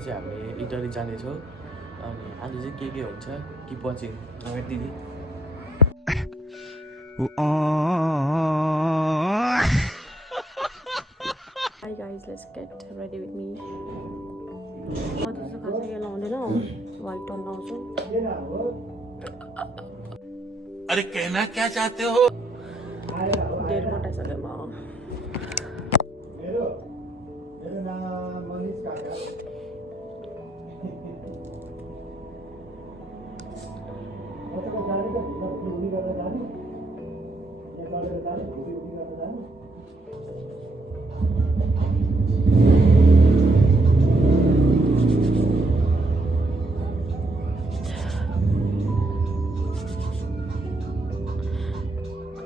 चाहिँ हामीले इटली जानेछौँ अनि आज चाहिँ के हुन्छ किप वाचिङ दिदी Hi guys, let's get ready with me. म त्यस्तो खासै के लाउँदैन वाइट टर्न लाउँछु अरे कहना क्या चाहते हो डेढ मोटाइसकेँ म मेरो नाम मनिष काका मसँग जाने त भुली गरेर जाने यहाँ चलेर जाने भुली गरेर जाने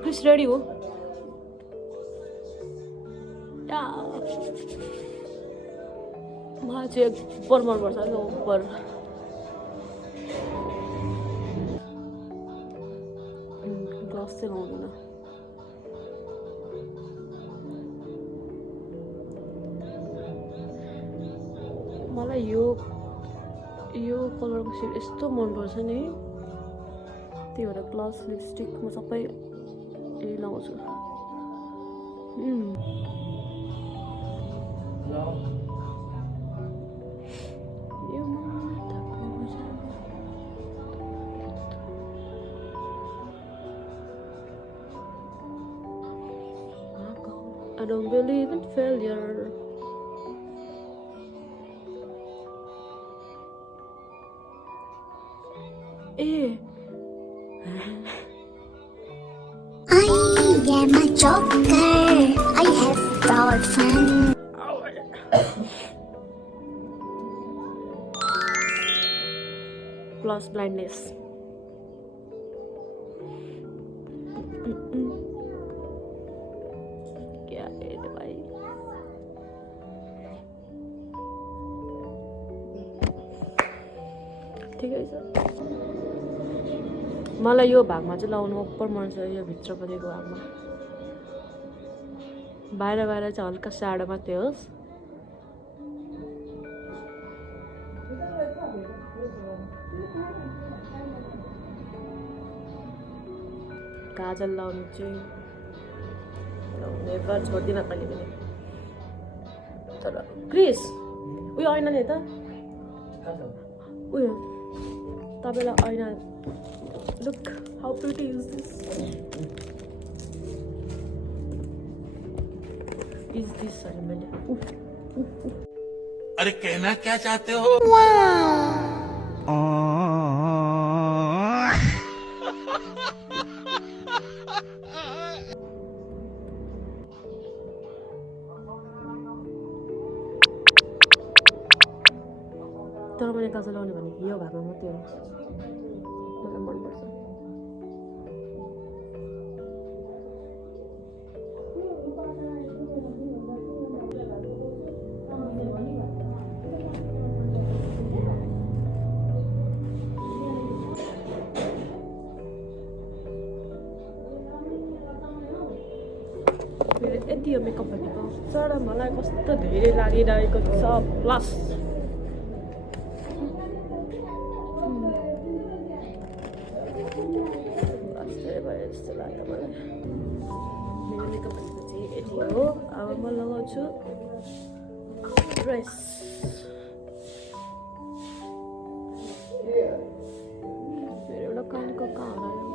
Chris ready हो मलाई चाहिँ ऊपर मनपर्छ क्या ऊपर ग्लास चाहिँ लाउँदैन मलाई यो कलरको सेड यस्तो मनपर्छ नि त्यही भएर ग्लास लिपस्टिक म सबै यही लाउँछु I don't believe in failure. I am a joker. I have brought fun. Plus blindness. क्या है रे भाई ठिकै छ मलाई यो भागमा चाहिँ लाउनु उपर मन छ यो भित्रपट्टिको भागमा बाहिर चाहिँ हल्का साडो मात्रै होस् काजल लाउनु चाहिँ नेभर छोड्दिनँ कहिले पनि तर क्रिस उयो ऐना नि त उयो तपाईँलाई ऐना Look how pretty is this? Is this animal? अरे कहना क्या चाहते हो तर मैले काजल लाउने भनेको यो भागमा मात्रै हो मलाई मनपर्छ यति हो मेकअप भनेको तर मलाई कस्तो धेरै लागिरहेको छ प्लस जस्तो लाग्यो मलाई मेरो मेकअप भनेको चाहिँ यति हो अब म लगाउँछु ड्रेस मेरो एउटा कानको कहाँ हरायो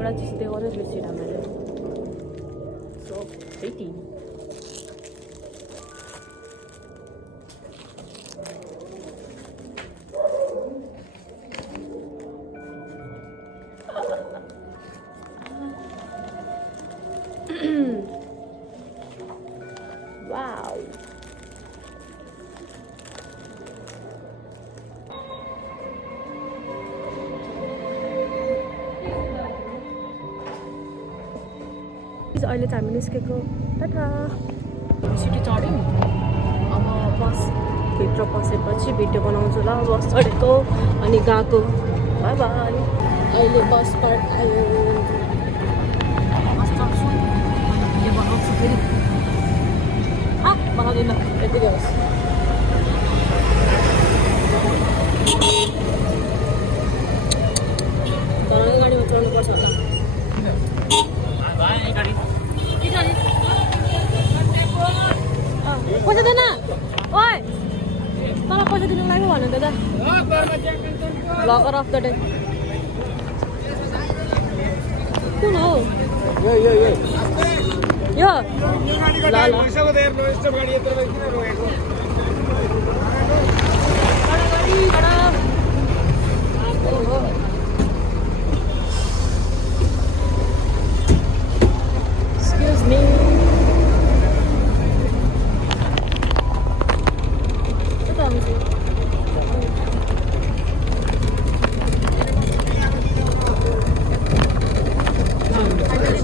एउटा चिज देखाउँदै बिर्सिनँ मैले सो फेरि वाउ अहिले चाहिँ हामी निस्केको टाटा सिटी चढ्यौँ अब बसभित्र पसेपछि भिडियो बनाउँछु ल बस चढेको अनि गएको बाई बाई अहिले बस पार्क आयो बस चढ्छु भिडियो बनाउँछु फेरि बनाउँदैन यति होस् चलाउने गाडीमा चढ्नुपर्छ होला पैसा देन ओए तँलाई पैसा दिनु लागि भन्नु त ब्लगर अफ द डे कुन हो यो ल Excuse me.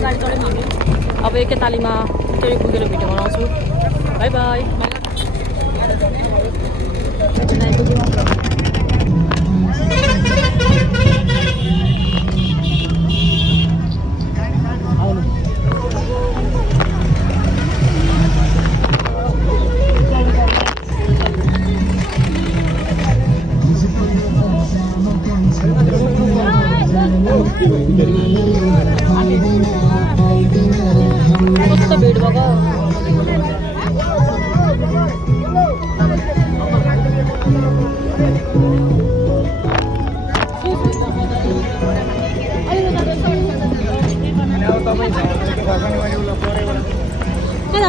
गाडी चढ्यौँ हामी अब एकैतालीमा फेरि पुगेर भिडियो बनाउँछु बाई बाई कस्तो भिड भएको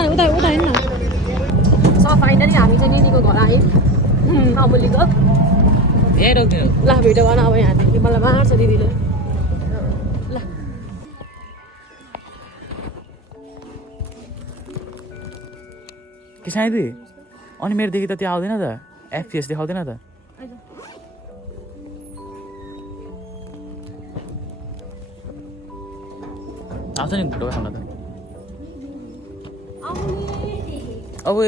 उता उता हिँड्न सो फाइनली हामी चाहिँ निनीको घर आयौँ अमुलीको ल भिडियो बना अब यहाँदेखि मलाई मार्छ दिदीले ल के साइदी अनि मेरोदेखि त त्यो आउँदैन त FPS देखाउँदैन त आउँछ नि ढोका खान त अब ए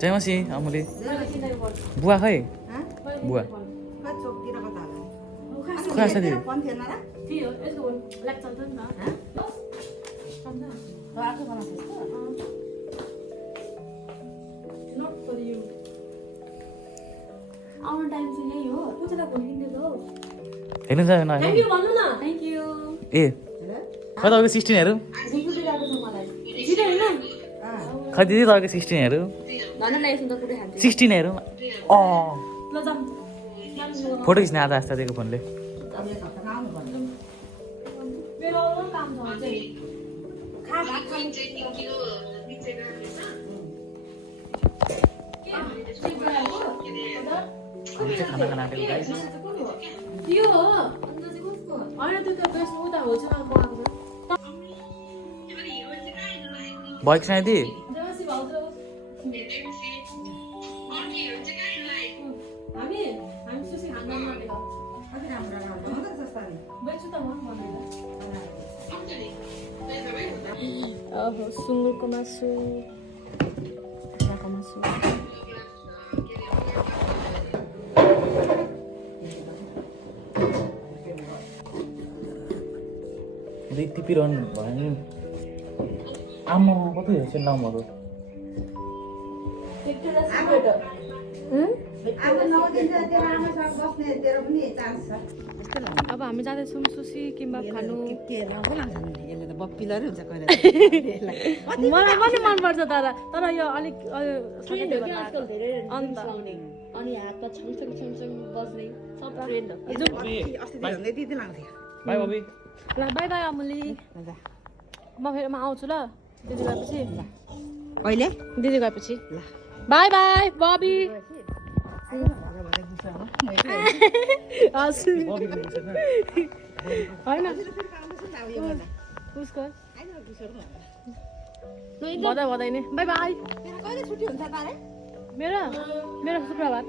जय मसी अमुली बुवा खै बुवा खै साथी आउनु टाइम चाहिँ यही हो हेर्नु जानु थ्याङ्क यू भन्नु न थ्याङ्क यू ए खै तपाईँको 16 हेरौँ खै दिदी तपाईँको 16 हेरौँ 16 हेरौँ फोटो खिच्ने आज आस्था दिएको फोनले खाना खाना आँटेको गाइस त्यो हो होइन त्यो त बेस्ट उता हो चाहिँ बनाएको छ बाइक साइदी देवासी भाउजू हामी सुसी खान नमानेको बेच्छु त म अब सुँगुरको मासु कुखुराको मासु टिपिरहनु भयो नि आमा कति हेर्छ नामहरू अब हामी जाँदैछौँ सुसी किम्बा खानु मलाई पनि मनपर्छ तर यो अलिक अन्त अनि हातमा छमछम बज्ने सब ट्रेन्ड बाई बबी ल बाई बाई अमुली म फेरि म आउँछु ल दिदी गएपछि कहिले दिदी गएपछि बाई बाई बबी हजुर बबीको टी-सर्ट न होइन उसको बधाई बधाई नै बाई बाई मेरो मेरो शुक्रबार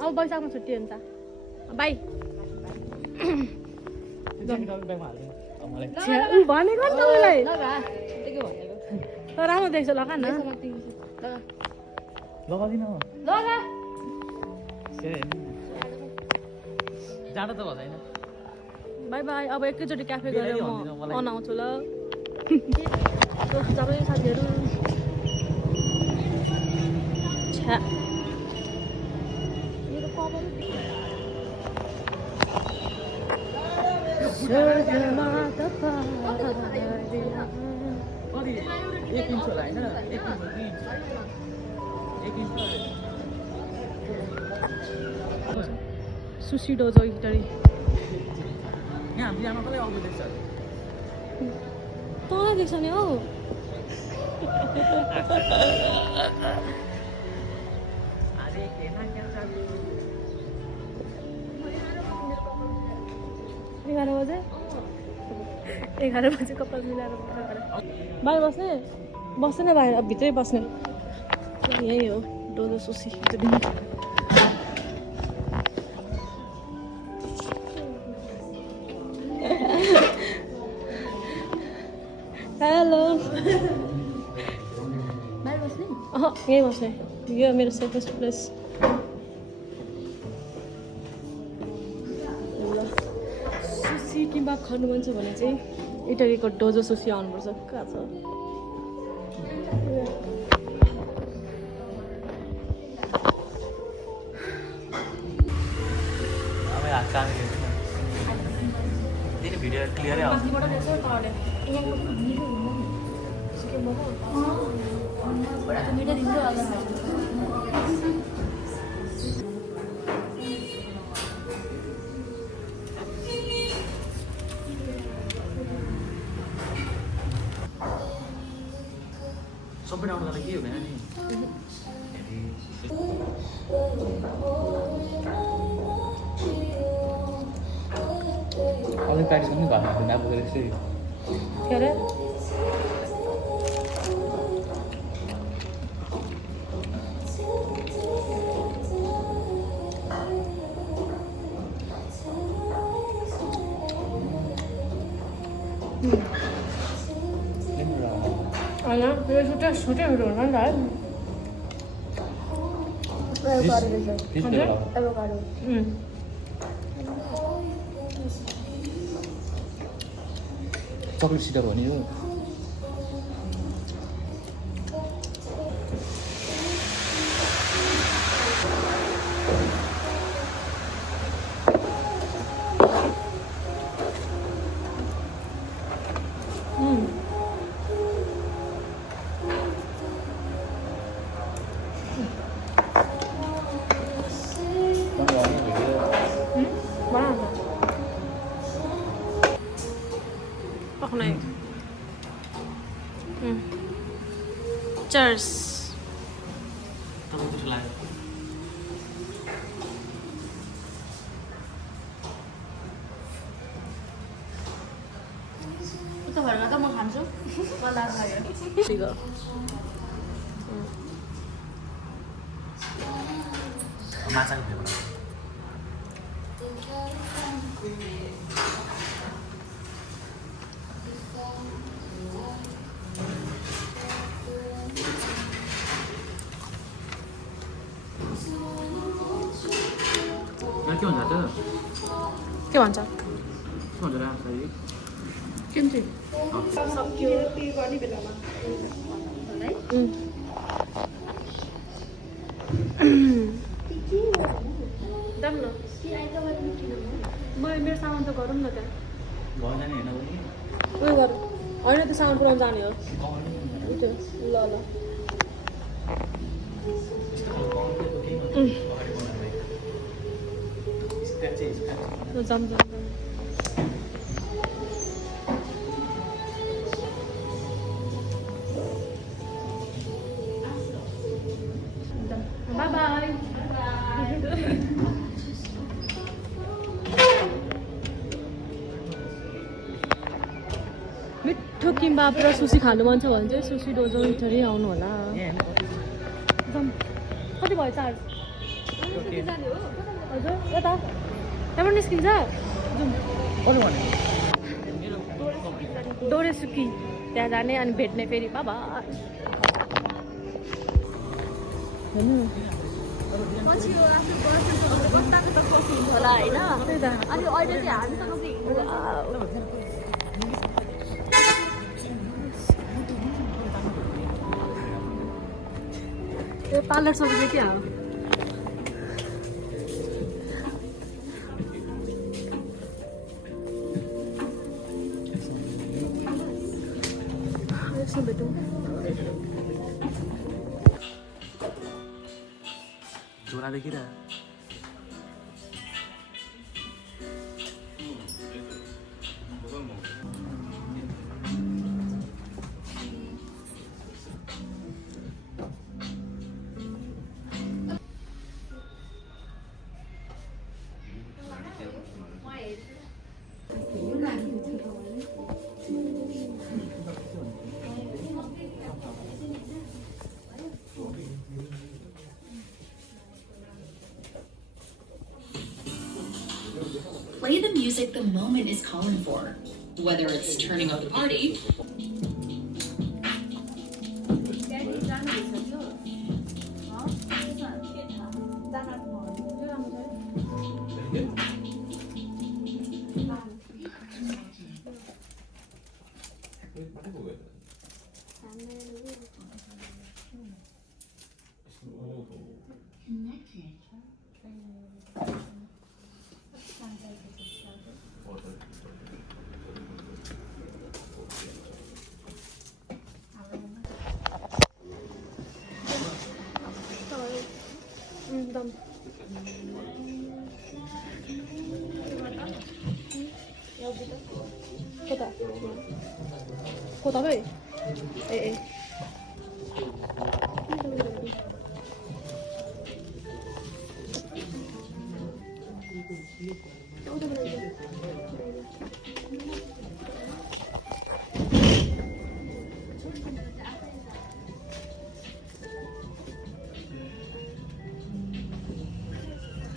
अब वैशाखमा छुट्टी हुन्छ बाई ब्यागमा हाल्दिनु मलाई ऊ भनेको नि तपाईँलाई तर राम्रो देख्छ लगा न लगाउँदिन जाँदा त भन्दैन बाई बाई अब एकैचोटि क्याफे बेलै गएर भन्दिनँ म मलाई। अनाउँछु ल सबै साथीहरू छ्या मेरो कपाल स्वर्गमा तपाईँ कति 1 इन्च होला होइन 1 इन्च 2 इन्च 1 इन्च सुसी डोजो इटरी यहाँ हाम्रो आमा कसलाई आउँदै देख्छ तँलाई देख्छ नि हौ अरे केना क्या चालु 11 बजे कपाल मिलाएर बाहिर बस्ने बस्दैन बाहिर अब भित्रै बस्ने यही हो डोजो सुसी हेलो यहीँ बस्ने यो मेरो सेफेस्ट प्लेस सुसी किम्बाब खानु मन छ भने चाहिँ इटलीको डोजो सुसी आउनुपर्छ कहाँ छ अब हात काम दिने भिडियो क्लियरै आउँछ सबै डाउन गर्दा के हुँदैन नि अलिक प्र्याक्टिस पनि घरमा घुम्दा पुगेर यसरी के अरे होइन यो छुट्टै छुट्टै भिडियो हुन्छ नि त है चक्लेट सिटर हो नि यो Cheers. तपाईँ कस्तो लाग्यो तपाईँहरूमा त म खान्छु मलाई लाज लाग्यो ठिक हो माछाको फ्लेभर के भन्छ त के भन्छ के भन्छ राम्रोसँग किन्छु जाऊँ न मेरो सामान त गरौँ न त्यहाँ घर जाने होइन उयो गरौँ होइन त्यो सामान पुऱ्याउनु जाने हो ल ल जाऊँ जाऊँ बाई बाई मिठो किम्बाप र सुसी खानु मन छ भने चाहिँ सुसी डोजो इटरी आउनु होला कति भयो चार्ज हजुर यता त्यहाँबाट निस्किन्छ डोरे सुकी त्यहाँ जाने अनि भेट्ने फेरि बाबा होला होइन अनि अहिले चाहिँ हामीसँग यो पार्लर सक्छ क्या हो एकछिन भेटौँ झोला देखिरह Play the music the moment is calling for, whether it's turning up the party Kota बै ए ए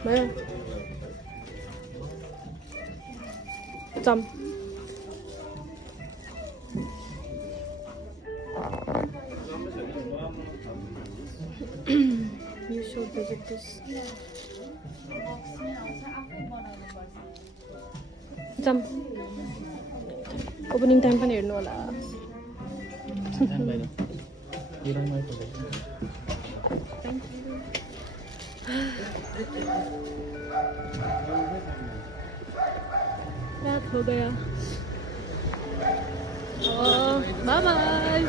भयो जम You should visit this. Jump. Opening time पनि हेर्नु होला. रात हो गया. Bye bye.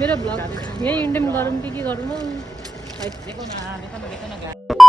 मेरो ब्लग यही इन्डियन गरौँ कि के गरौँ? देखो न